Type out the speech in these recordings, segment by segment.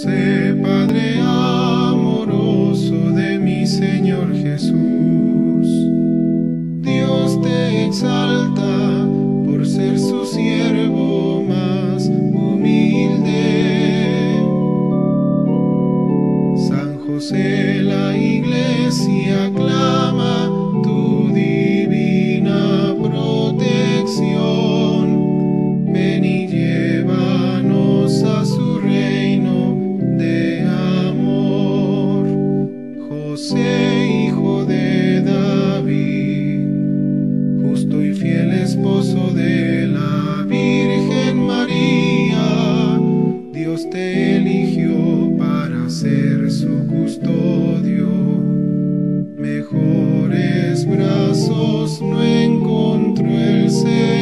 José, Padre amoroso de mi Señor Jesús, Dios te exalta por ser su siervo más humilde. San José, la Iglesia aclama tu divina protección. Ven y llévanos a su reino de amor. José, hijo de David, justo y fiel esposo de la Virgen María, Dios te eligió para ser su custodio. Mejores brazos no encontró el Señor.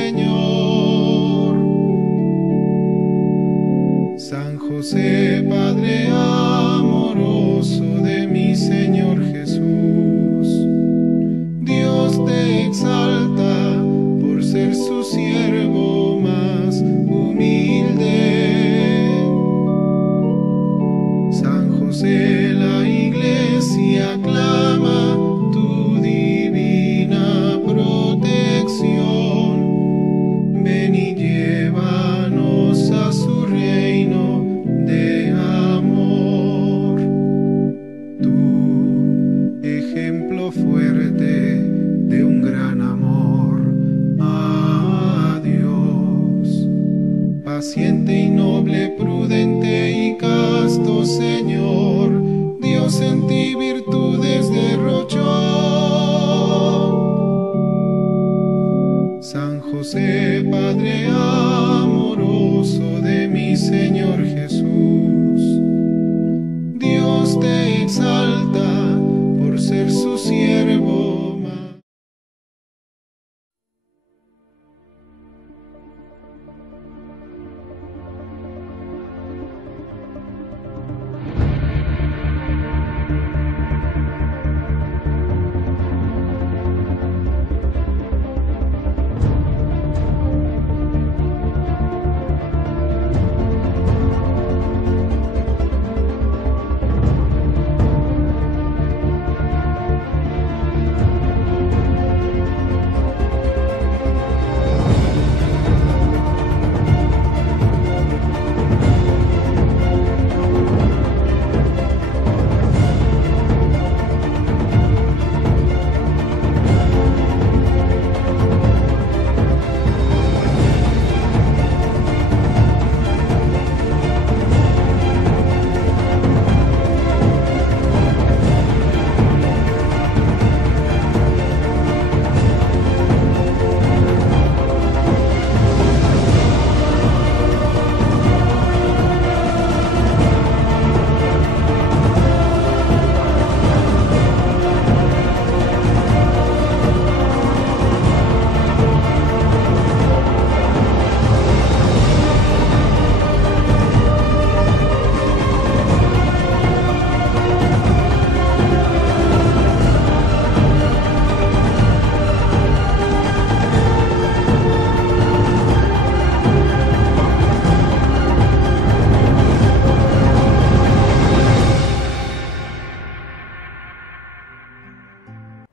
San José, Padre amoroso de mi Señor Jesús, Dios te exalta por ser su siervo más humilde. San José, la Iglesia aclama tu divina protección. Ven y llévanos a su reino de amor. Tu ejemplo fuerte de un gran amor a Dios, paciente y noble, prudente y casto Señor, Dios en ti virtudes derrochó. San José, Padre amoroso de mi Señor Jesús, Dios te exalta por ser su siervo más.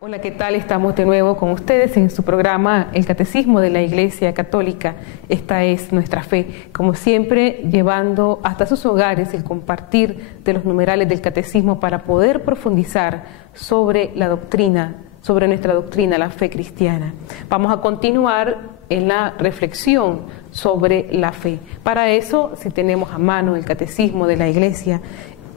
Hola, ¿qué tal? Estamos de nuevo con ustedes en su programa El Catecismo de la Iglesia Católica. Esta es nuestra fe, como siempre, llevando hasta sus hogares el compartir de los numerales del Catecismo para poder profundizar sobre la doctrina, sobre nuestra doctrina, la fe cristiana. Vamos a continuar en la reflexión sobre la fe. Para eso, si tenemos a mano el Catecismo de la Iglesia,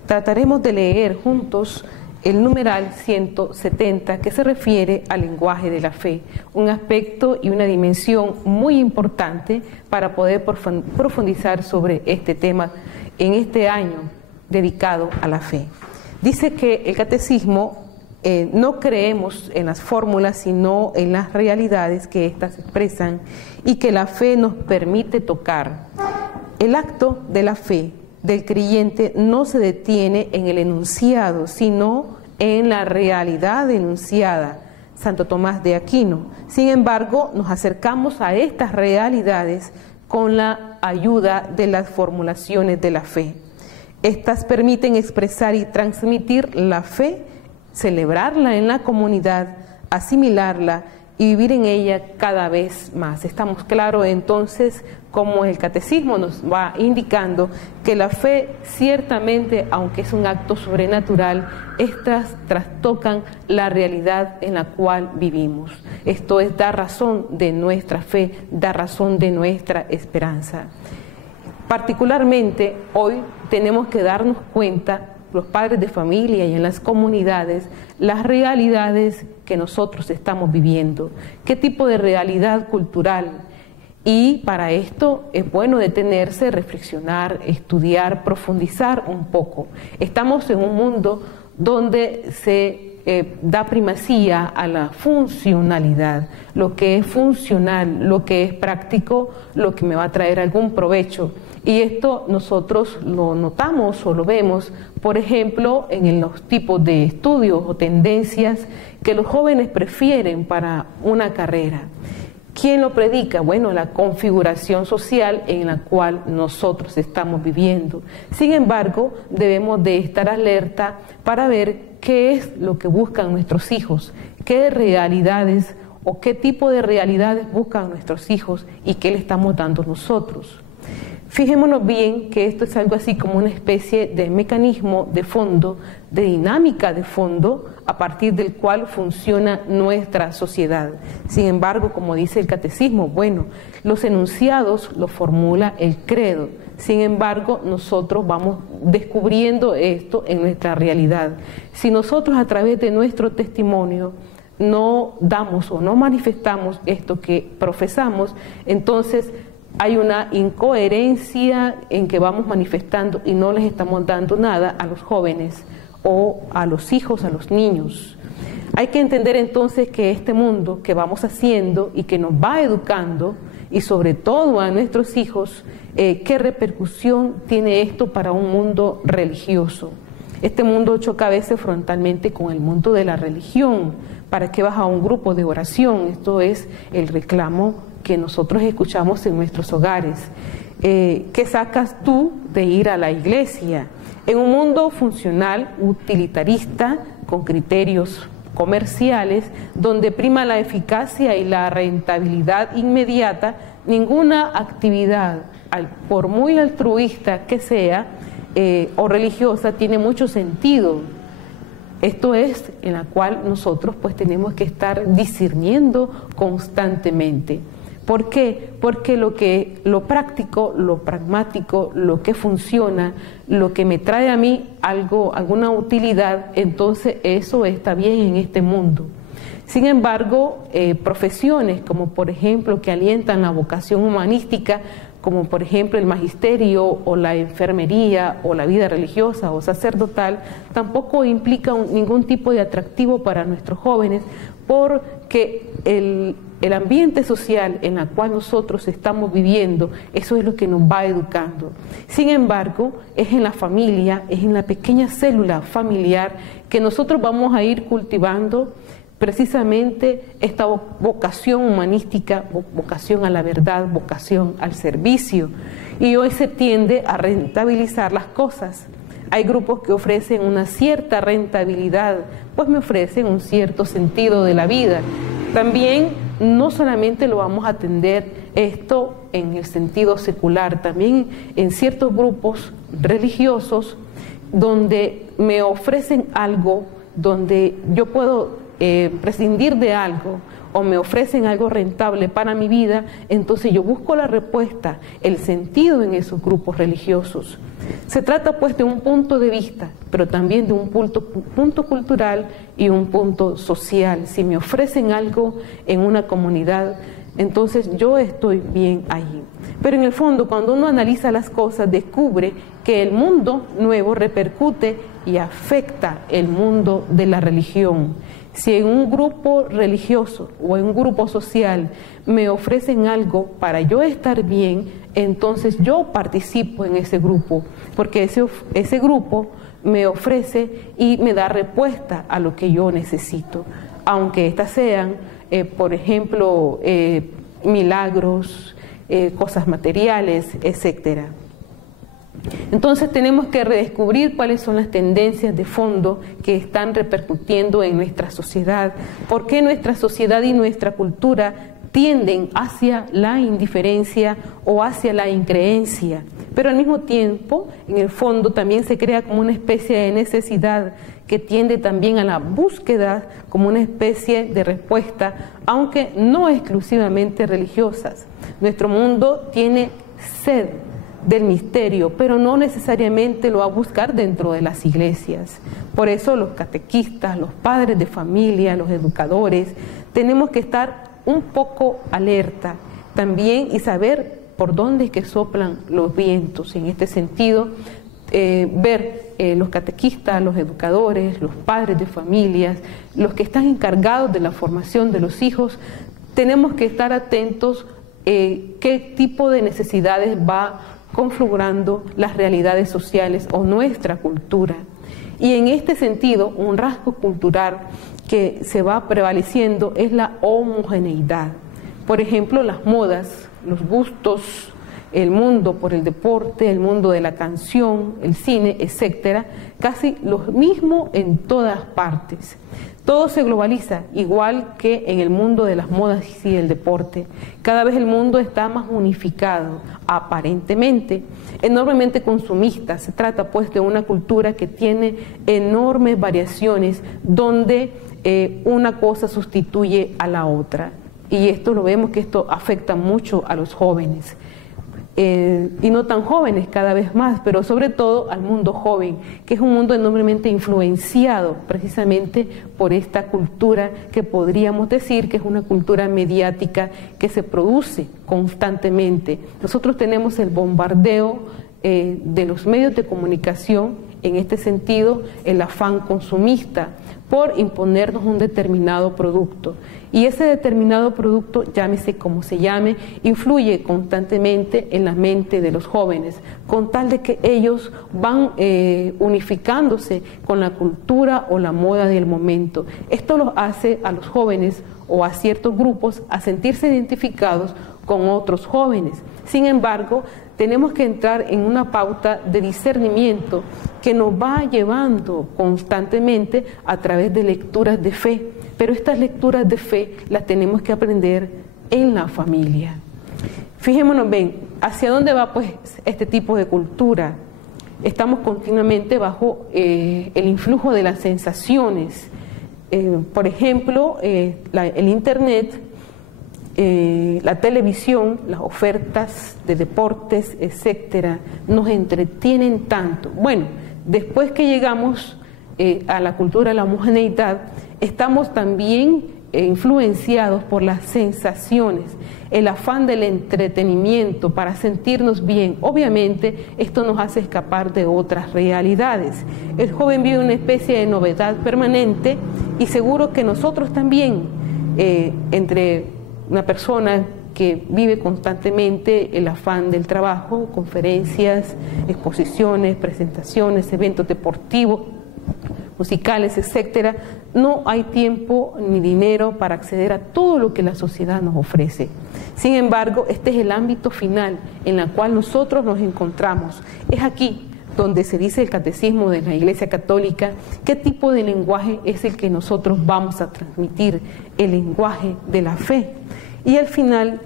trataremos de leer juntos el numeral 170, que se refiere al lenguaje de la fe, un aspecto y una dimensión muy importante para poder profundizar sobre este tema en este año dedicado a la fe. Dice que el catecismo no creemos en las fórmulas, sino en las realidades que éstas expresan y que la fe nos permite tocar. El acto de la fe del creyente no se detiene en el enunciado, sino en la realidad enunciada. Santo Tomás de Aquino. Sin embargo, nos acercamos a estas realidades con la ayuda de las formulaciones de la fe. Estas permiten expresar y transmitir la fe, celebrarla en la comunidad, asimilarla y vivir en ella cada vez más. Estamos claros entonces, como el catecismo nos va indicando, que la fe ciertamente, aunque es un acto sobrenatural, estas trastocan la realidad en la cual vivimos. Esto es dar razón de nuestra fe, dar razón de nuestra esperanza. Particularmente hoy tenemos que darnos cuenta, los padres de familia y en las comunidades, las realidades que nosotros estamos viviendo, qué tipo de realidad cultural. Y para esto es bueno detenerse, reflexionar, estudiar, profundizar un poco. Estamos en un mundo donde se da primacía a la funcionalidad, lo que es funcional, lo que es práctico, lo que me va a traer algún provecho. Y esto nosotros lo notamos o lo vemos, por ejemplo, en los tipos de estudios o tendencias que los jóvenes prefieren para una carrera. ¿Quién lo predica? Bueno, la configuración social en la cual nosotros estamos viviendo. Sin embargo, debemos de estar alerta para ver qué es lo que buscan nuestros hijos, qué realidades o qué tipo de realidades buscan nuestros hijos y qué le estamos dando nosotros. Fijémonos bien que esto es algo así como una especie de mecanismo de fondo, de dinámica de fondo, a partir del cual funciona nuestra sociedad. Sin embargo, como dice el catecismo, bueno, los enunciados los formula el credo. Sin embargo, nosotros vamos descubriendo esto en nuestra realidad. Si nosotros a través de nuestro testimonio no damos o no manifestamos esto que profesamos, entonces hay una incoherencia en que vamos manifestando y no les estamos dando nada a los jóvenes o a los hijos, a los niños. Hay que entender entonces que este mundo que vamos haciendo y que nos va educando, y sobre todo a nuestros hijos, qué repercusión tiene esto para un mundo religioso. Este mundo choca a veces frontalmente con el mundo de la religión. ¿Para qué vas a un grupo de oración? Esto es el reclamo que nosotros escuchamos en nuestros hogares. ¿Qué sacas tú de ir a la iglesia? En un mundo funcional, utilitarista, con criterios comerciales, donde prima la eficacia y la rentabilidad inmediata, ninguna actividad, por muy altruista que sea o religiosa, tiene mucho sentido. Esto es en la cual nosotros pues tenemos que estar discerniendo constantemente. ¿Por qué? Porque lo práctico, lo pragmático, lo que funciona, lo que me trae a mí alguna utilidad, entonces eso está bien en este mundo. Sin embargo, profesiones como por ejemplo que alientan la vocación humanística, como por ejemplo el magisterio o la enfermería o la vida religiosa o sacerdotal, tampoco implican ningún tipo de atractivo para nuestros jóvenes, porque el ambiente social en el cual nosotros estamos viviendo, eso es lo que nos va educando. Sin embargo, es en la familia, es en la pequeña célula familiar que nosotros vamos a ir cultivando precisamente esta vocación humanística, vocación a la verdad, vocación al servicio. Y hoy se tiende a rentabilizar las cosas. Hay grupos que ofrecen una cierta rentabilidad, pues me ofrecen un cierto sentido de la vida. También no solamente lo vamos a atender esto en el sentido secular, también en ciertos grupos religiosos donde me ofrecen algo, donde yo puedo prescindir de algo o me ofrecen algo rentable para mi vida, entonces yo busco la respuesta, el sentido en esos grupos religiosos. Se trata pues de un punto de vista, pero también de un punto cultural y un punto social. Si me ofrecen algo en una comunidad, entonces yo estoy bien allí. Pero en el fondo, cuando uno analiza las cosas, descubre que el mundo nuevo repercute y afecta el mundo de la religión. Si en un grupo religioso o en un grupo social me ofrecen algo para yo estar bien, entonces yo participo en ese grupo, porque ese grupo me ofrece y me da respuesta a lo que yo necesito, aunque estas sean, por ejemplo, milagros, cosas materiales, etcétera. Entonces tenemos que redescubrir cuáles son las tendencias de fondo que están repercutiendo en nuestra sociedad, por qué nuestra sociedad y nuestra cultura tienden hacia la indiferencia o hacia la increencia, pero al mismo tiempo, en el fondo, también se crea como una especie de necesidad que tiende también a la búsqueda como una especie de respuesta, aunque no exclusivamente religiosas. Nuestro mundo tiene sed del misterio, pero no necesariamente lo va a buscar dentro de las iglesias. Por eso los catequistas, los padres de familia, los educadores, tenemos que estar un poco alerta también y saber por dónde es que soplan los vientos. En este sentido, ver los catequistas, los educadores, los padres de familias, los que están encargados de la formación de los hijos, tenemos que estar atentos qué tipo de necesidades va configurando las realidades sociales o nuestra cultura. Y en este sentido, un rasgo cultural que se va prevaleciendo es la homogeneidad. Por ejemplo, las modas, los gustos, el mundo por el deporte, el mundo de la canción, el cine, etcétera, casi lo mismo en todas partes. Todo se globaliza, igual que en el mundo de las modas y el deporte. Cada vez el mundo está más unificado, aparentemente, enormemente consumista. Se trata pues de una cultura que tiene enormes variaciones, donde una cosa sustituye a la otra. Y esto lo vemos que esto afecta mucho a los jóvenes. Y no tan jóvenes cada vez más, pero sobre todo al mundo joven, que es un mundo enormemente influenciado precisamente por esta cultura que podríamos decir que es una cultura mediática que se produce constantemente. Nosotros tenemos el bombardeo de los medios de comunicación, en este sentido el afán consumista por imponernos un determinado producto. Y ese determinado producto, llámese como se llame, influye constantemente en la mente de los jóvenes, con tal de que ellos van unificándose con la cultura o la moda del momento. Esto los hace a los jóvenes o a ciertos grupos a sentirse identificados con otros jóvenes. Sin embargo, tenemos que entrar en una pauta de discernimiento que nos va llevando constantemente a través de lecturas de fe, pero estas lecturas de fe las tenemos que aprender en la familia. Fijémonos bien, ¿hacia dónde va pues este tipo de cultura? Estamos continuamente bajo el influjo de las sensaciones. Por ejemplo, el Internet, la televisión, las ofertas de deportes, etcétera, nos entretienen tanto. Bueno, después que llegamos a la cultura de la homogeneidad, estamos también influenciados por las sensaciones, el afán del entretenimiento para sentirnos bien. Obviamente, esto nos hace escapar de otras realidades. El joven vive una especie de novedad permanente y seguro que nosotros también, entre una persona que vive constantemente el afán del trabajo, conferencias, exposiciones, presentaciones, eventos deportivos, musicales, etcétera, no hay tiempo ni dinero para acceder a todo lo que la sociedad nos ofrece. Sin embargo, este es el ámbito final en el cual nosotros nos encontramos. Es aquí donde se dice el catecismo de la Iglesia Católica, qué tipo de lenguaje es el que nosotros vamos a transmitir, el lenguaje de la fe. Y al final,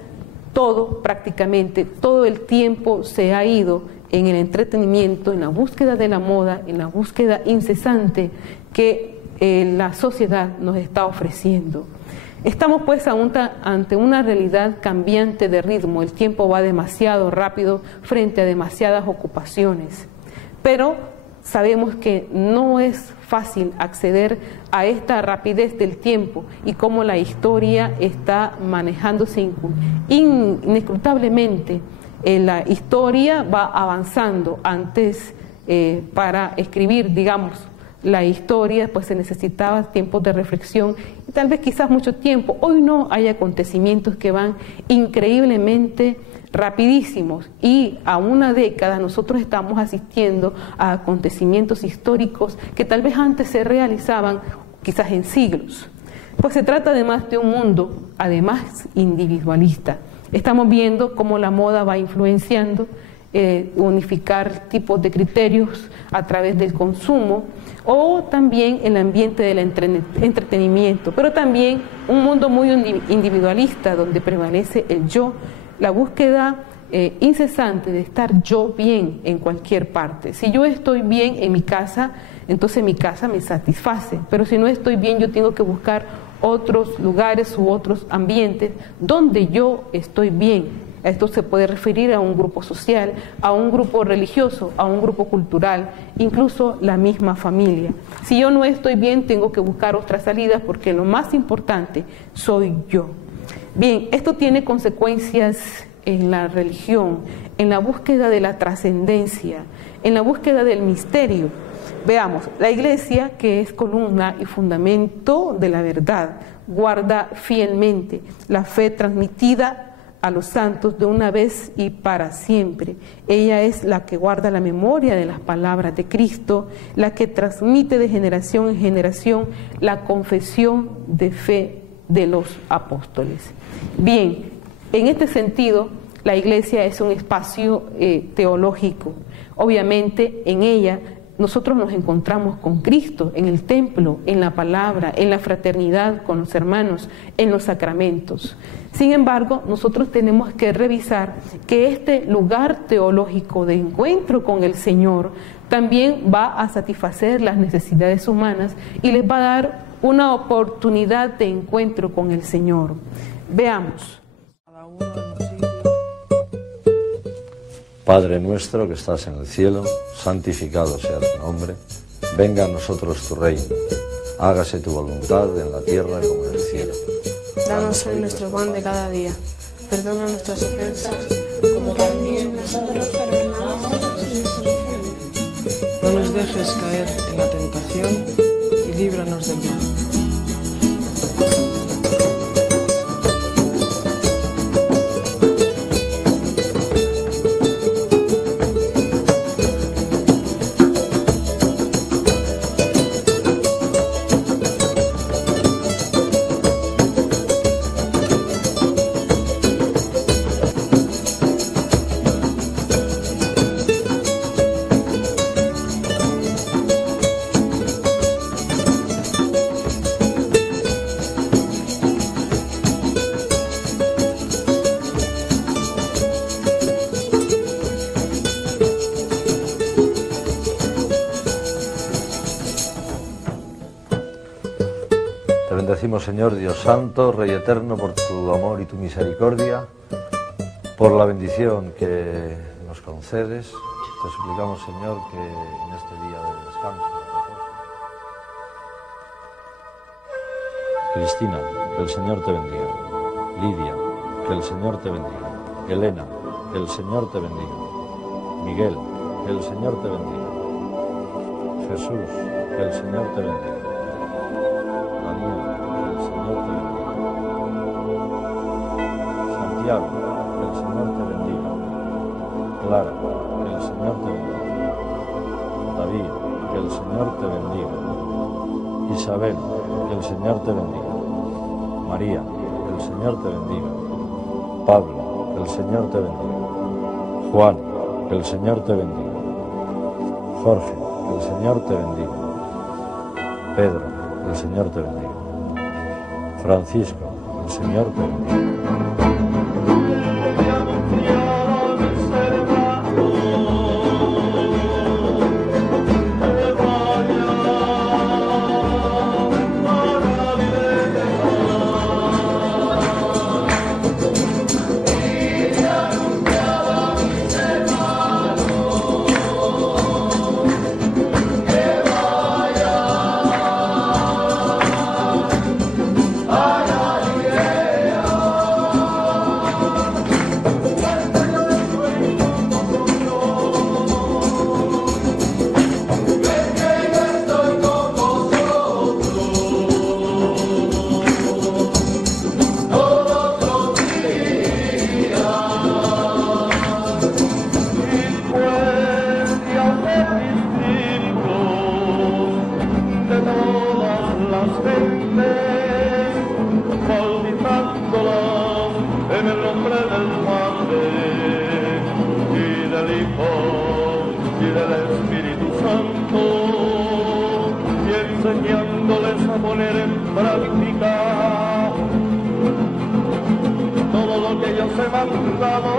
prácticamente todo el tiempo se ha ido en el entretenimiento, en la búsqueda de la moda, en la búsqueda incesante que la sociedad nos está ofreciendo. Estamos pues ante una realidad cambiante de ritmo. El tiempo va demasiado rápido frente a demasiadas ocupaciones. Pero sabemos que no es fácil acceder a esta rapidez del tiempo y cómo la historia está manejándose inescrutablemente. La historia va avanzando. Antes, para escribir, digamos, la historia, pues se necesitaba tiempos de reflexión y tal vez quizás mucho tiempo. Hoy no, hay acontecimientos que van increíblemente rapidísimos y a una década nosotros estamos asistiendo a acontecimientos históricos que tal vez antes se realizaban quizás en siglos. Pues se trata además de un mundo, además individualista. Estamos viendo cómo la moda va influenciando unificar tipos de criterios a través del consumo, o también el ambiente del entretenimiento, pero también un mundo muy individualista donde prevalece el yo, la búsqueda incesante de estar yo bien en cualquier parte. Si yo estoy bien en mi casa, entonces mi casa me satisface, pero si no estoy bien, yo tengo que buscar otros lugares u otros ambientes donde yo estoy bien. Esto se puede referir a un grupo social, a un grupo religioso, a un grupo cultural, incluso la misma familia. Si yo no estoy bien, tengo que buscar otras salidas porque lo más importante soy yo. Bien, esto tiene consecuencias en la religión, en la búsqueda de la trascendencia, en la búsqueda del misterio. Veamos, la Iglesia, que es columna y fundamento de la verdad, guarda fielmente la fe transmitida a los santos de una vez y para siempre. Ella es la que guarda la memoria de las palabras de Cristo, la que transmite de generación en generación la confesión de fe de los apóstoles. Bien, en este sentido, la Iglesia es un espacio teológico. Obviamente, en ella nosotros nos encontramos con Cristo en el templo, en la palabra, en la fraternidad con los hermanos, en los sacramentos. Sin embargo, nosotros tenemos que revisar que este lugar teológico de encuentro con el Señor también va a satisfacer las necesidades humanas y les va a dar una oportunidad de encuentro con el Señor. Veamos. Padre nuestro que estás en el cielo, santificado sea tu nombre, venga a nosotros tu reino, hágase tu voluntad en la tierra como en el cielo. Danos hoy nuestro pan de cada día, perdona nuestras ofensas, como también nosotros perdonamos a los que nos ofenden. No nos dejes caer en la tentación y líbranos del mal. Bendecimos, Señor Dios Santo, Rey Eterno, por tu amor y tu misericordia, por la bendición que nos concedes. Te suplicamos, Señor, que en este día de descanso, Cristina, que el Señor te bendiga. Lidia, que el Señor te bendiga. Elena, que el Señor te bendiga. Miguel, que el Señor te bendiga. Jesús, que el Señor te bendiga. Daniel, que el Señor te bendiga. Santiago, que el Señor te bendiga. Clara, que el Señor te bendiga. David, que el Señor te bendiga. Isabel, que el Señor te bendiga. María, que el Señor te bendiga. Pablo, que el Señor te bendiga. Juan, que el Señor te bendiga. Jorge, que el Señor te bendiga. Pedro, que el Señor te bendiga. Francisco, que el Señor te bendiga. practica todo lo que yo os he mandado.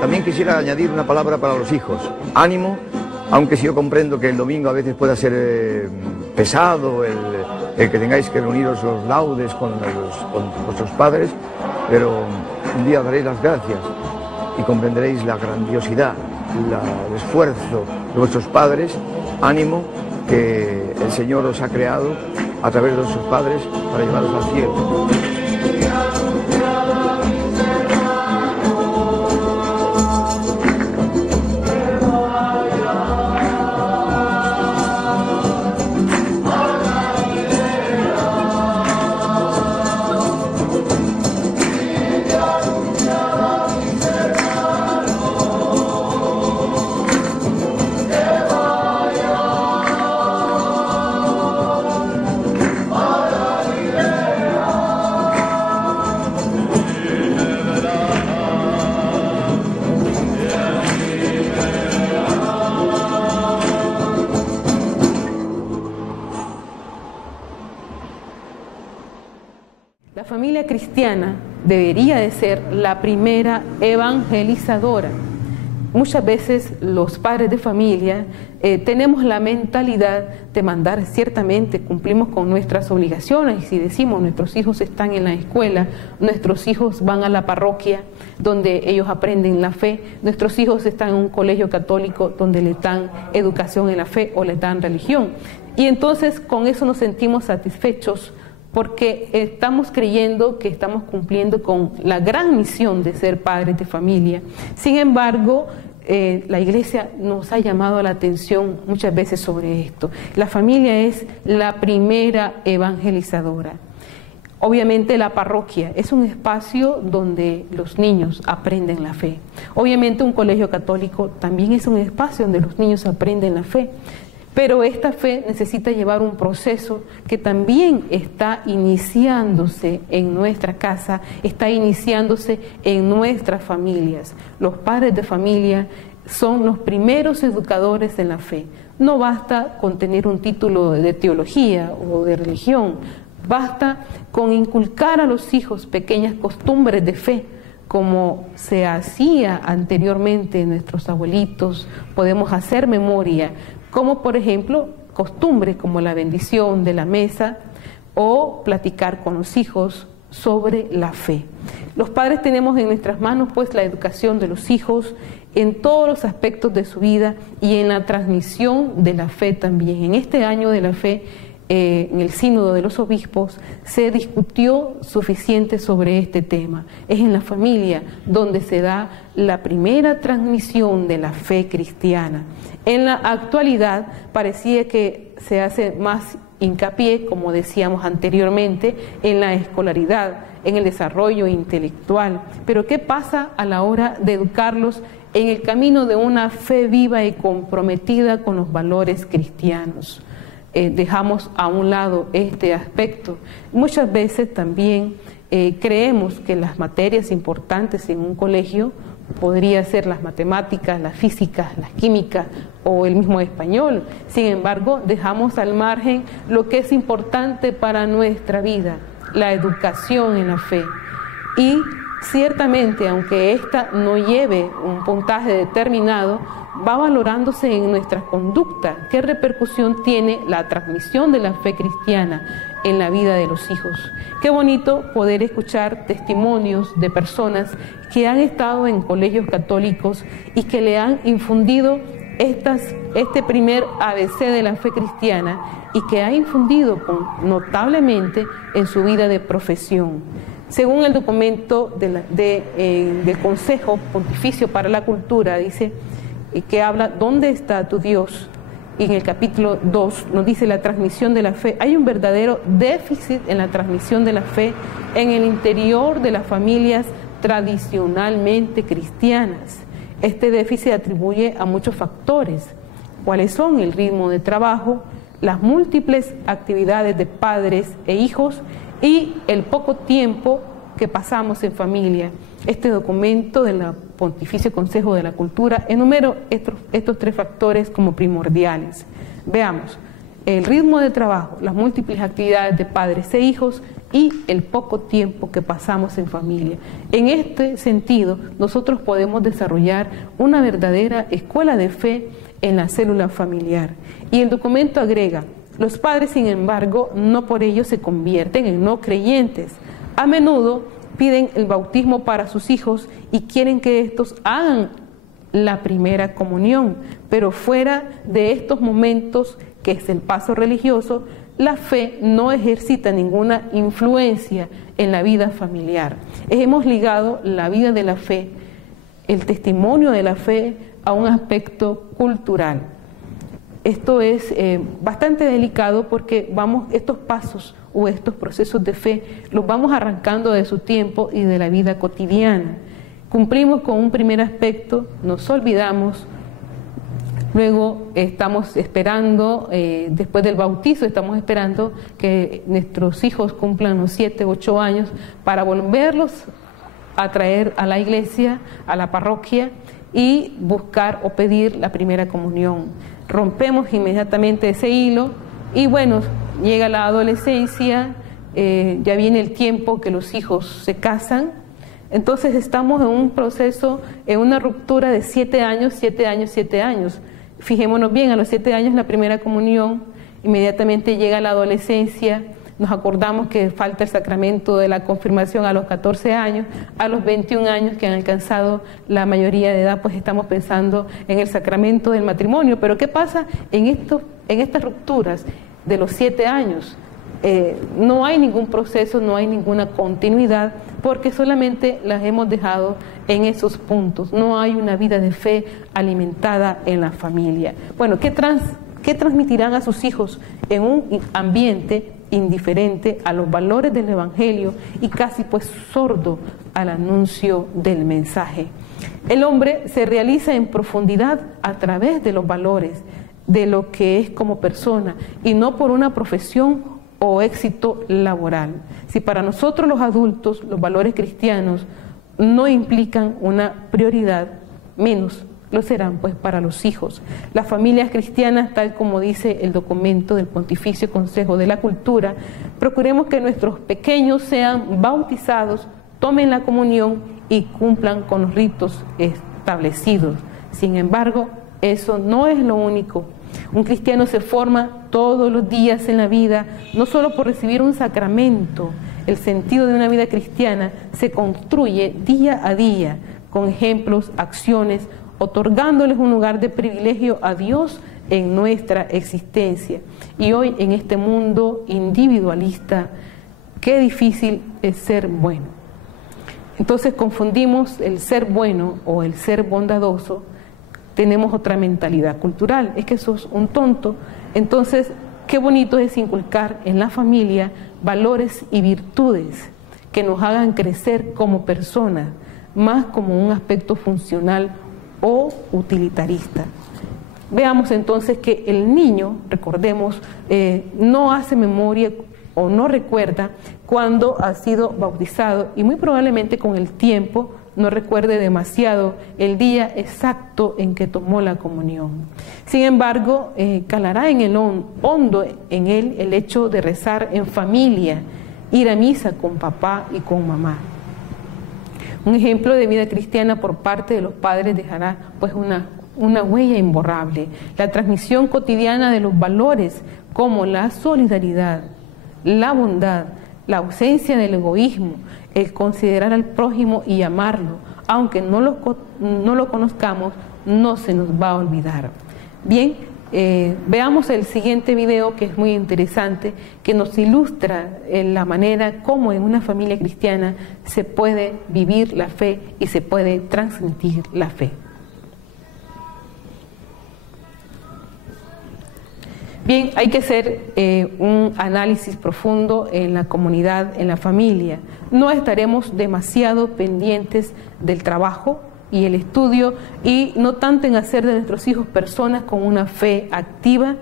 También quisiera añadir una palabra para los hijos. Ánimo, aunque sí yo comprendo que el domingo a veces pueda ser pesado el que tengáis que reuniros los laudes con vuestros padres, pero un día daréis las gracias y comprenderéis la grandiosidad, el esfuerzo de vuestros padres. Ánimo, que el Señor os ha creado a través de vuestros padres para llevaros al cielo. La familia cristiana debería de ser la primera evangelizadora. Muchas veces los padres de familia tenemos la mentalidad de mandar, ciertamente cumplimos con nuestras obligaciones, y si decimos nuestros hijos están en la escuela, nuestros hijos van a la parroquia donde ellos aprenden la fe, nuestros hijos están en un colegio católico donde les dan educación en la fe o les dan religión, y entonces con eso nos sentimos satisfechos porque estamos creyendo que estamos cumpliendo con la gran misión de ser padres de familia. Sin embargo, la Iglesia nos ha llamado la atención muchas veces sobre esto. La familia es la primera evangelizadora. Obviamente la parroquia es un espacio donde los niños aprenden la fe. Obviamente un colegio católico también es un espacio donde los niños aprenden la fe. Pero esta fe necesita llevar un proceso que también está iniciándose en nuestra casa, está iniciándose en nuestras familias. Los padres de familia son los primeros educadores en la fe. No basta con tener un título de teología o de religión, basta con inculcar a los hijos pequeñas costumbres de fe, como se hacía anteriormente nuestros abuelitos. Podemos hacer memoria, como por ejemplo costumbres como la bendición de la mesa o platicar con los hijos sobre la fe. Los padres tenemos en nuestras manos pues la educación de los hijos en todos los aspectos de su vida y en la transmisión de la fe también. En este año de la fe, en el Sínodo de los Obispos, se discutió suficiente sobre este tema. Es en la familia donde se da la primera transmisión de la fe cristiana. En la actualidad parecía que se hace más hincapié, como decíamos anteriormente, en la escolaridad, en el desarrollo intelectual. Pero ¿qué pasa a la hora de educarlos en el camino de una fe viva y comprometida con los valores cristianos? Dejamos a un lado este aspecto. Muchas veces también creemos que las materias importantes en un colegio podría ser las matemáticas, las físicas, las químicas o el mismo español. Sin embargo, dejamos al margen lo que es importante para nuestra vida, la educación en la fe. Y ciertamente, aunque ésta no lleve un puntaje determinado, va valorándose en nuestra conducta qué repercusión tiene la transmisión de la fe cristiana en la vida de los hijos. Qué bonito poder escuchar testimonios de personas que han estado en colegios católicos y que le han infundido este primer ABC de la fe cristiana y que ha infundido notablemente en su vida de profesión. Según el documento del Consejo Pontificio para la Cultura, dice que habla ¿dónde está tu Dios? Y en el capítulo 2 nos dice la transmisión de la fe. Hay un verdadero déficit en la transmisión de la fe en el interior de las familias tradicionalmente cristianas. Este déficit atribuye a muchos factores. ¿Cuáles son? El ritmo de trabajo, las múltiples actividades de padres e hijos y el poco tiempo que pasamos en familia. Este documento del Pontificio Consejo de la Cultura enumera estos tres factores como primordiales. Veamos, el ritmo de trabajo, las múltiples actividades de padres e hijos y el poco tiempo que pasamos en familia. En este sentido, nosotros podemos desarrollar una verdadera escuela de fe en la célula familiar. Y el documento agrega, los padres, sin embargo, no por ello se convierten en no creyentes. A menudo piden el bautismo para sus hijos y quieren que estos hagan la primera comunión, pero fuera de estos momentos, que es el paso religioso, la fe no ejercita ninguna influencia en la vida familiar. Hemos ligado la vida de la fe, el testimonio de la fe, a un aspecto cultural. Esto es bastante delicado porque estos pasos o estos procesos de fe los vamos arrancando de su tiempo y de la vida cotidiana. Cumplimos con un primer aspecto, nos olvidamos, luego estamos esperando, después del bautizo estamos esperando que nuestros hijos cumplan los 7, 8 años para volverlos a traer a la iglesia, a la parroquia y buscar o pedir la primera comunión. Rompemos inmediatamente ese hilo y bueno, llega la adolescencia, ya viene el tiempo que los hijos se casan, entonces estamos en un proceso, en una ruptura de 7 años, 7 años, 7 años. Fijémonos bien, a los 7 años la primera comunión, inmediatamente llega la adolescencia, nos acordamos que falta el sacramento de la confirmación a los 14 años, a los 21 años que han alcanzado la mayoría de edad, pues estamos pensando en el sacramento del matrimonio. Pero ¿qué pasa en estas rupturas de los 7 años? No hay ningún proceso, no hay ninguna continuidad, porque solamente las hemos dejado en esos puntos. No hay una vida de fe alimentada en la familia. Bueno, ¿qué transmitirán a sus hijos en un ambiente indiferente a los valores del Evangelio y casi pues sordo al anuncio del mensaje? El hombre se realiza en profundidad a través de los valores, de lo que es como persona y no por una profesión o éxito laboral. Si para nosotros los adultos los valores cristianos no implican una prioridad, menos lo serán pues para los hijos. Las familias cristianas, tal como dice el documento del Pontificio Consejo de la Cultura, procuremos que nuestros pequeños sean bautizados, tomen la comunión y cumplan con los ritos establecidos. Sin embargo, eso no es lo único. Un cristiano se forma todos los días en la vida, no solo por recibir un sacramento. El sentido de una vida cristiana se construye día a día, con ejemplos, acciones, otorgándoles un lugar de privilegio a Dios en nuestra existencia. Y hoy en este mundo individualista, qué difícil es ser bueno. Entonces confundimos el ser bueno o el ser bondadoso. Tenemos otra mentalidad cultural, es que sos un tonto. Entonces, qué bonito es inculcar en la familia valores y virtudes que nos hagan crecer como personas, más como un aspecto funcional o utilitarista. Veamos entonces que el niño, recordemos, no hace memoria o no recuerda cuando ha sido bautizado y muy probablemente con el tiempo no recuerde demasiado el día exacto en que tomó la comunión. Sin embargo, calará en el hondo en él el hecho de rezar en familia, ir a misa con papá y con mamá. Un ejemplo de vida cristiana por parte de los padres dejará pues una huella imborrable. La transmisión cotidiana de los valores como la solidaridad, la bondad, la ausencia del egoísmo, el considerar al prójimo y amarlo, aunque no lo conozcamos, no se nos va a olvidar. Bien, veamos el siguiente video que es muy interesante, que nos ilustra la manera como en una familia cristiana se puede vivir la fe y se puede transmitir la fe. Bien, hay que hacer un análisis profundo en la comunidad, en la familia. No estaremos demasiado pendientes del trabajo y el estudio y no tanto en hacer de nuestros hijos personas con una fe activa.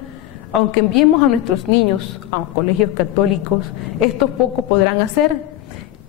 Aunque enviemos a nuestros niños a colegios católicos, estos poco podrán hacer.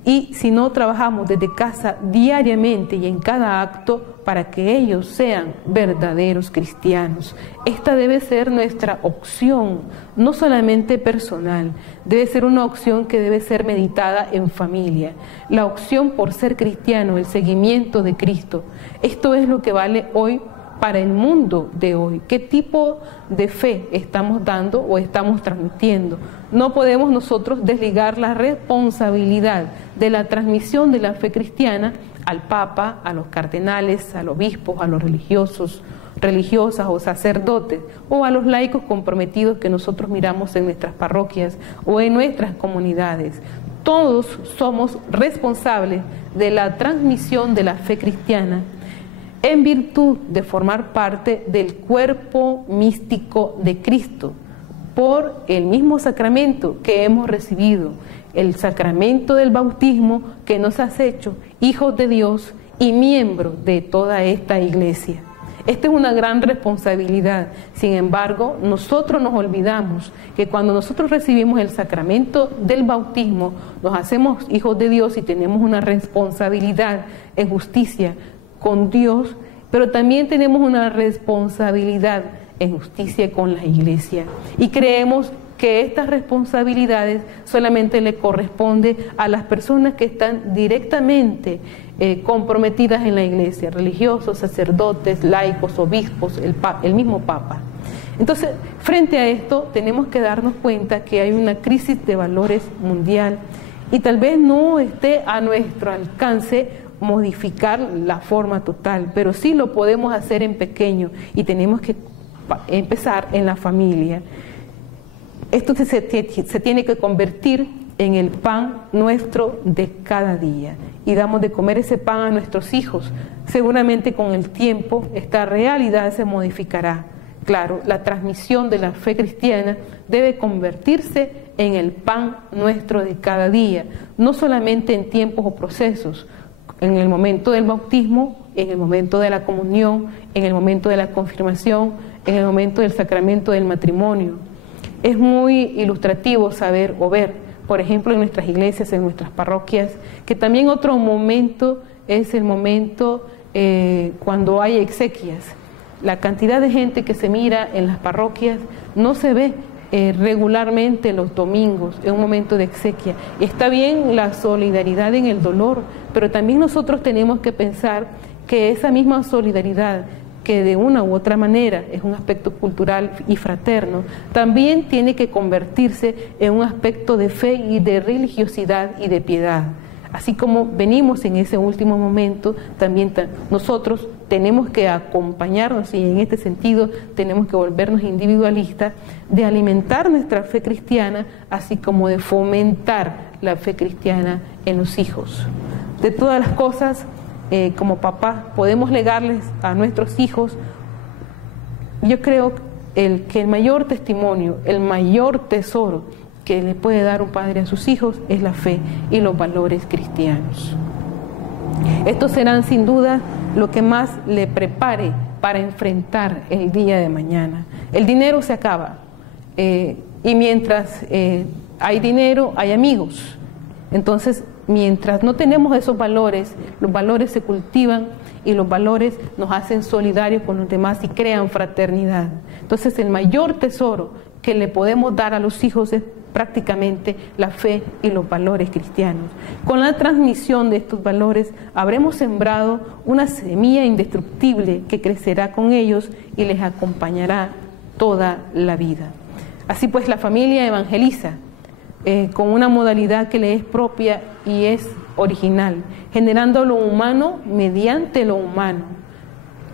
y si no trabajamos desde casa diariamente y en cada acto para que ellos sean verdaderos cristianos. Esta debe ser nuestra opción, no solamente personal, debe ser una opción que debe ser meditada en familia. La opción por ser cristiano, el seguimiento de Cristo. Esto es lo que vale hoy para el mundo de hoy. ¿Qué tipo de fe estamos dando o estamos transmitiendo? No podemos nosotros desligar la responsabilidad de la transmisión de la fe cristiana al Papa, a los cardenales, a los obispos, a los religiosos, religiosas o sacerdotes, o a los laicos comprometidos que nosotros miramos en nuestras parroquias o en nuestras comunidades. Todos somos responsables de la transmisión de la fe cristiana en virtud de formar parte del cuerpo místico de Cristo, por el mismo sacramento que hemos recibido, el sacramento del bautismo que nos hace hecho hijos de Dios y miembros de toda esta iglesia. Esta es una gran responsabilidad. Sin embargo, nosotros nos olvidamos que cuando nosotros recibimos el sacramento del bautismo, nos hacemos hijos de Dios y tenemos una responsabilidad en justicia con Dios, pero también tenemos una responsabilidad en justicia con la iglesia. Y creemos que estas responsabilidades solamente le corresponde a las personas que están directamente comprometidas en la iglesia, religiosos, sacerdotes, laicos, obispos, el mismo Papa. Entonces, frente a esto, tenemos que darnos cuenta que hay una crisis de valores mundial y tal vez no esté a nuestro alcance modificar la forma total, pero sí lo podemos hacer en pequeño y tenemos que empezar en la familia. Esto se tiene que convertir en el pan nuestro de cada día y damos de comer ese pan a nuestros hijos. Seguramente con el tiempo esta realidad se modificará. Claro, la transmisión de la fe cristiana debe convertirse en el pan nuestro de cada día, no solamente en tiempos o procesos, en el momento del bautismo, en el momento de la comunión, en el momento de la confirmación, en el momento del sacramento del matrimonio. Es muy ilustrativo saber o ver, por ejemplo, en nuestras iglesias, en nuestras parroquias, que también otro momento es el momento cuando hay exequias. La cantidad de gente que se mira en las parroquias no se ve regularmente los domingos, en un momento de exequia. Está bien la solidaridad en el dolor, pero también nosotros tenemos que pensar que esa misma solidaridad, que de una u otra manera es un aspecto cultural y fraterno, también tiene que convertirse en un aspecto de fe y de religiosidad y de piedad. Así como venimos en ese último momento, también nosotros tenemos que acompañarnos y en este sentido tenemos que volvernos individualistas, de alimentar nuestra fe cristiana, así como de fomentar la fe cristiana en los hijos. De todas las cosas, como papás, podemos legarles a nuestros hijos, yo creo que el mayor testimonio, el mayor tesoro que le puede dar un padre a sus hijos es la fe y los valores cristianos. Estos serán sin duda lo que más le prepare para enfrentar el día de mañana. El dinero se acaba y mientras hay dinero hay amigos. Entonces, mientras no tenemos esos valores, los valores se cultivan y los valores nos hacen solidarios con los demás y crean fraternidad. Entonces, el mayor tesoro que le podemos dar a los hijos es prácticamente la fe y los valores cristianos. Con la transmisión de estos valores habremos sembrado una semilla indestructible que crecerá con ellos y les acompañará toda la vida. Así pues, la familia evangeliza con una modalidad que le es propia y es original, generando lo humano mediante lo humano,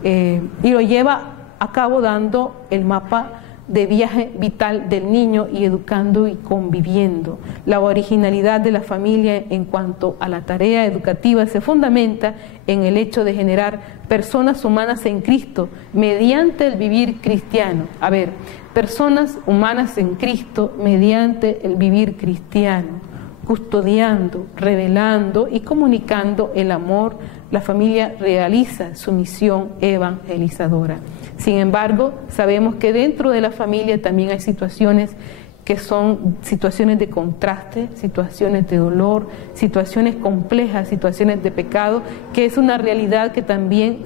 y lo lleva a cabo dando el mapa de viaje vital del niño y educando y conviviendo. La originalidad de la familia en cuanto a la tarea educativa se fundamenta en el hecho de generar personas humanas en Cristo mediante el vivir cristiano. A ver, personas humanas en Cristo mediante el vivir cristiano, custodiando, revelando y comunicando el amor. La familia realiza su misión evangelizadora. Sin embargo, sabemos que dentro de la familia también hay situaciones que son situaciones de contraste, situaciones de dolor, situaciones complejas, situaciones de pecado, que es una realidad que también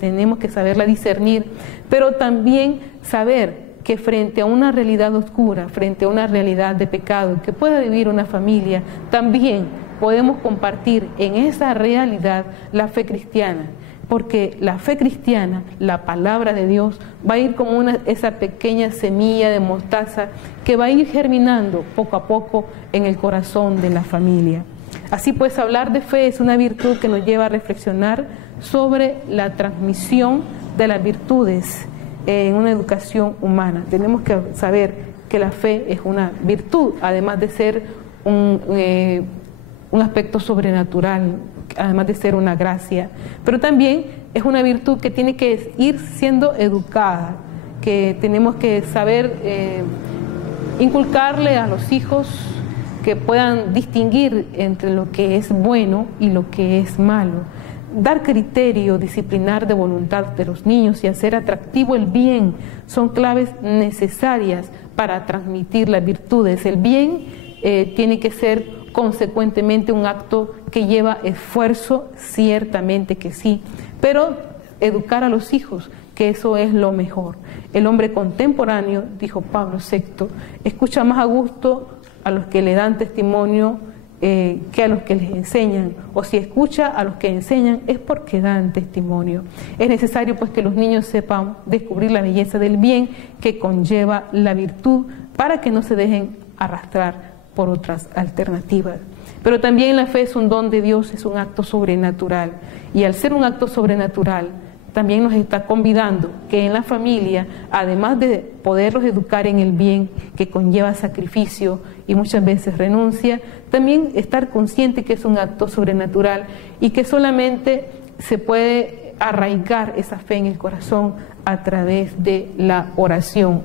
tenemos que saberla discernir, pero también saber que frente a una realidad oscura, frente a una realidad de pecado que pueda vivir una familia, también podemos compartir en esa realidad la fe cristiana. Porque la fe cristiana, la palabra de Dios, va a ir como esa pequeña semilla de mostaza que va a ir germinando poco a poco en el corazón de la familia. Así pues, hablar de fe es una virtud que nos lleva a reflexionar sobre la transmisión de las virtudes en una educación humana. Tenemos que saber que la fe es una virtud, además de ser un aspecto sobrenatural, además de ser una gracia, pero también es una virtud que tiene que ir siendo educada, que tenemos que saber inculcarle a los hijos que puedan distinguir entre lo que es bueno y lo que es malo, dar criterio, disciplinar de voluntad de los niños y hacer atractivo el bien, son claves necesarias para transmitir las virtudes. El bien tiene que ser consecuentemente un acto que lleva esfuerzo, ciertamente que sí, pero educar a los hijos, que eso es lo mejor. El hombre contemporáneo, dijo Pablo VI, escucha más a gusto a los que le dan testimonio que a los que les enseñan, o si escucha a los que enseñan es porque dan testimonio. Es necesario pues que los niños sepan descubrir la belleza del bien que conlleva la virtud para que no se dejen arrastrar por otras alternativas. Pero también la fe es un don de Dios, es un acto sobrenatural, y al ser un acto sobrenatural también nos está convidando que en la familia, además de poderlos educar en el bien que conlleva sacrificio y muchas veces renuncia, también estar consciente que es un acto sobrenatural y que solamente se puede arraigar esa fe en el corazón a través de la oración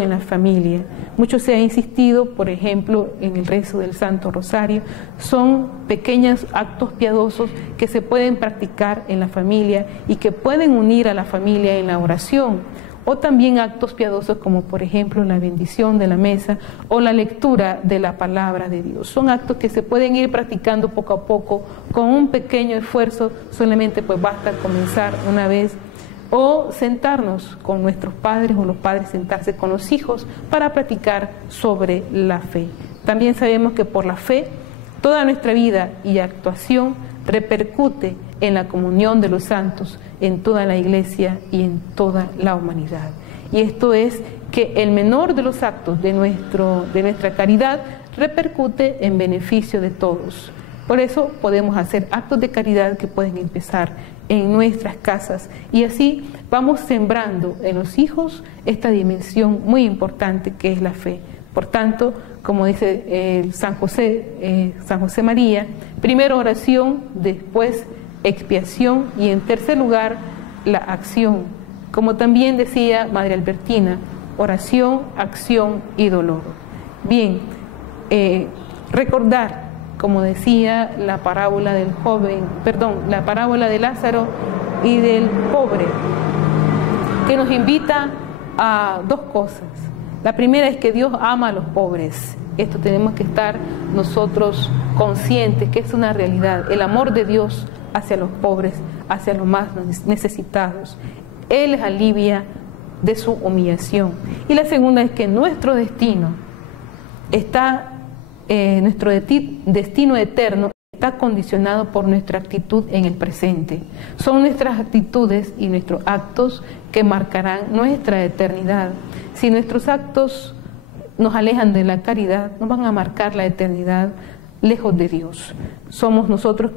en la familia. Mucho se ha insistido, por ejemplo, en el rezo del Santo Rosario. Son pequeños actos piadosos que se pueden practicar en la familia y que pueden unir a la familia en la oración. O también actos piadosos como, por ejemplo, la bendición de la mesa o la lectura de la palabra de Dios. Son actos que se pueden ir practicando poco a poco con un pequeño esfuerzo. Solamente pues basta comenzar una vez, o sentarnos con nuestros padres o los padres sentarse con los hijos para practicar sobre la fe. También sabemos que por la fe toda nuestra vida y actuación repercute en la comunión de los santos, en toda la iglesia y en toda la humanidad. Y esto es que el menor de los actos de nuestra caridad repercute en beneficio de todos. Por eso podemos hacer actos de caridad que pueden empezar en nuestras casas, y así vamos sembrando en los hijos esta dimensión muy importante que es la fe. Por tanto, como dice San José María, primero oración, después expiación y en tercer lugar la acción. Como también decía Madre Albertina, oración, acción y dolor. Bien, recordar, como decía la parábola la parábola de Lázaro y del pobre, que nos invita a dos cosas. La primera es que Dios ama a los pobres. Esto tenemos que estar nosotros conscientes que es una realidad. El amor de Dios hacia los pobres, hacia los más necesitados. Él les alivia de su humillación. Y la segunda es que nuestro destino destino eterno está condicionado por nuestra actitud en el presente. Son nuestras actitudes y nuestros actos que marcarán nuestra eternidad. Si nuestros actos nos alejan de la caridad, nos van a marcar la eternidad lejos de Dios.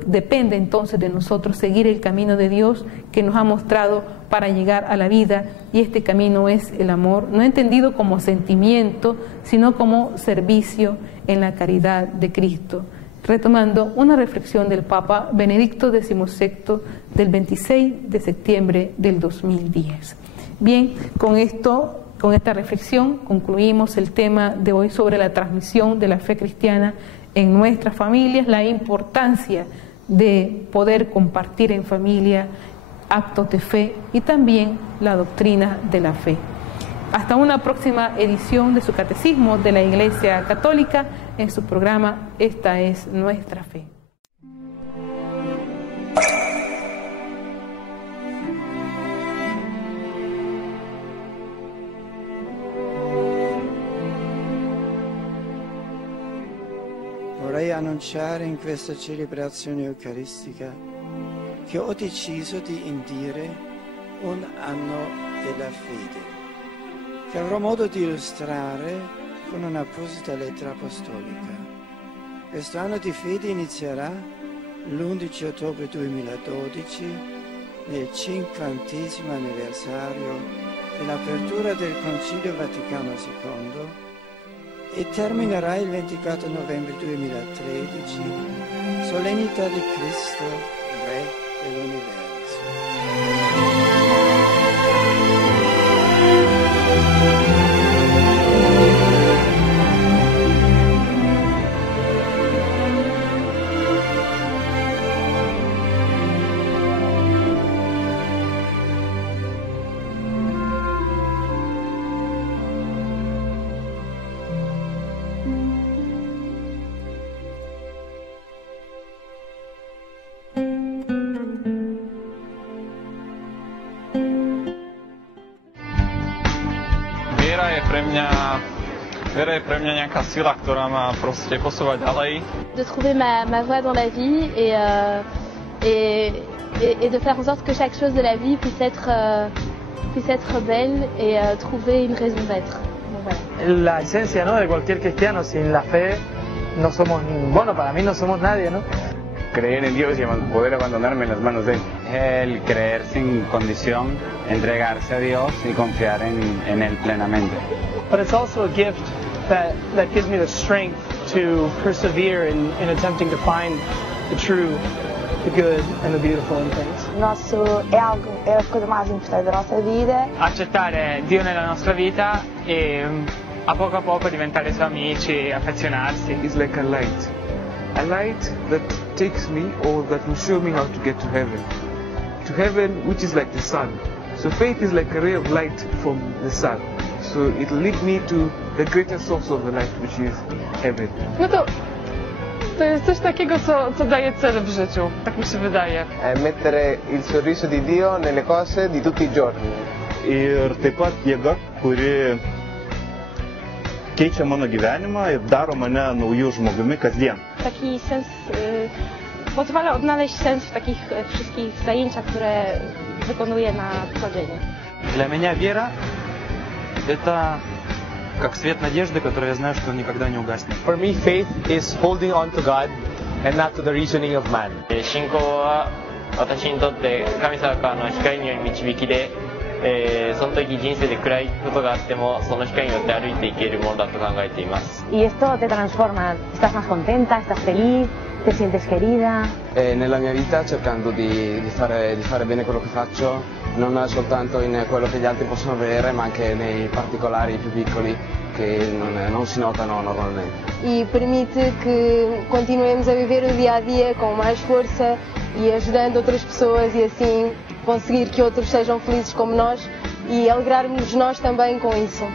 Depende entonces de nosotros seguir el camino de Dios que nos ha mostrado para llegar a la vida, y este camino es el amor, no entendido como sentimiento, sino como servicio en la caridad de Cristo. Retomando una reflexión del Papa Benedicto XVI del 26 de septiembre del 2010. Bien, con esta reflexión concluimos el tema de hoy sobre la transmisión de la fe cristiana en nuestras familias, la importancia de poder compartir en familia actos de fe y también la doctrina de la fe. Hasta una próxima edición de su Catecismo de la Iglesia Católica en su programa Esta es nuestra fe. Vorrei annunciare in questa celebrazione eucaristica che ho deciso di indire un anno della fede, che avrò modo di illustrare con un'apposita lettera apostolica. Questo anno di fede inizierà l'11 ottobre 2012, nel 50° anniversario dell'apertura del Concilio Vaticano II, e terminerà il 24 novembre 2013, solennità di Cristo, Re dell'Universo. Viera je pre mňa nejaká sila, ktorá ma proste posúva ďalej. De trouver ma voie dans la vie et de faire en sorte que chaque chose de la vie puisse être belle et trouver une raison d'être. Voilà. La esencia, ¿no?, de cualquier cristiano, sin la fe no somos, bueno, para mí no somos nadie, ¿no? Creer en Dios y poder abandonarme en las manos de Él. El creer sin condición, entregarse a Dios y confiar en Él plenamente. But it's also a gift that gives me the strength to persevere in attempting to find the true, the good and the beautiful in things. È la cosa más importante della nostra vita. Accettare Dio nella nostra vita e a poco diventare suoi amici, affezionarsi. It's like a light that takes me or that will show me how to get to heaven which is like the sun. So faith is like a ray of light from the sun. So it will lead me to the greatest source of the light, which is heaven. No to jest coś takiego, co daje cel w życiu, tak mi się wydaje. Mettere il sorriso di Dio nelle cose di tutti i giorni. Ir taip pat jėga, kuri keičia mano gyvenimą ir daro mane naujų žmogumi kasdien. Taki sens, pozwala odnaleźć sens w takich wszystkich zajęciach, które wykonuję na co dzień. Для меня вера – это как свет надежды, который я знаю, что никогда не угаснет. For me, faith is holding on to God and not to the reasoning of man. 信仰は私にとって神様からの光により導きで、その時人生で暗いことがあってもその光によって歩いていけるものだと考えています。Y esto te transforma, estás más contenta, estás feliz, te sientes querida. Nella mia vita cercando di fare bene quello che faccio, non soltanto in quello che gli altri possono vedere, ma anche nei particolari più piccoli che non si notano normalmente. E permite que continuemos a viver o dia a dia com mais força e ajudando outras pessoas e assim conseguir que outros sejam felizes como nós e alegrarmos nós também com isso.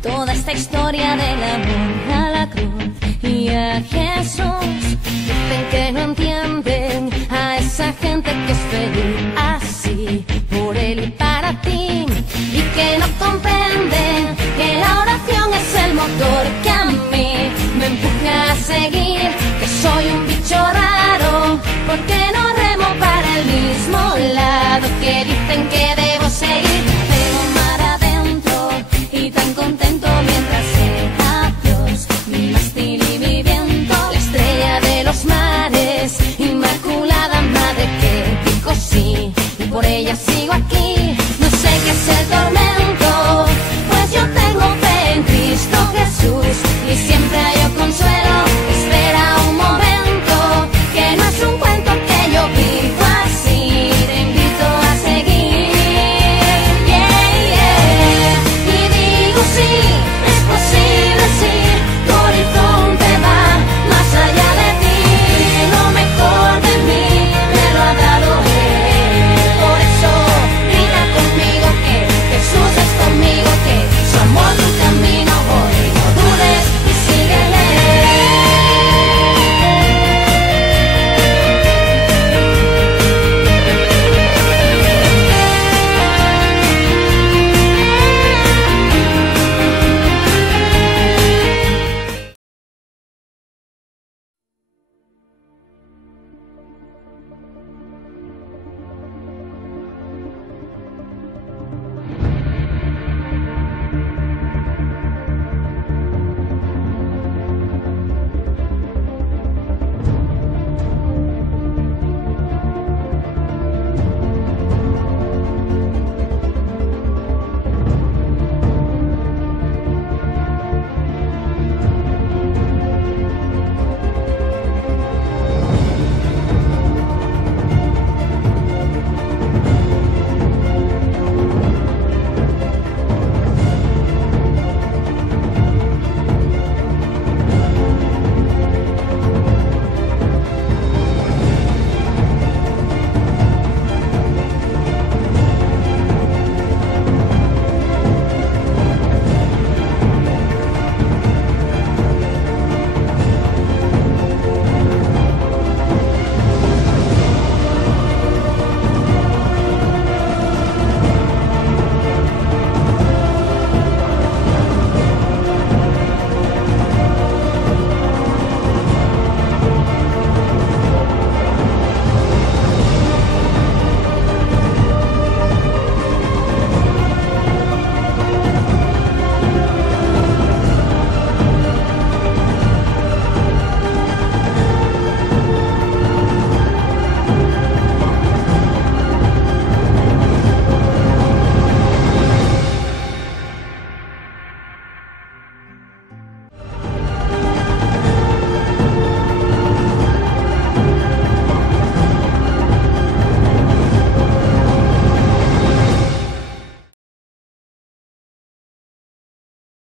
Toda esta historia del amor a la cruz y a Jesús. dicen que no entienden a esa gente que es feliz así, por él y para ti, y que no comprenden que la oración es el motor que a mí me empuja a seguir, que soy un bicho raro, porque no remo para el mismo lado, que dicen que debo seguir, pero mar adentro y tan contento mientras sea Dios mi mástil y mi viento, la estrella de los mares, inmaculada madre que dijo sí, y por ella sigo aquí, no sé qué es el tormento, pues yo tengo fe en Cristo Jesús, y siempre hallo consuelo, espera un momento, que no es un cuento que yo vivo así, te invito a seguir, yeah, yeah, y digo sí.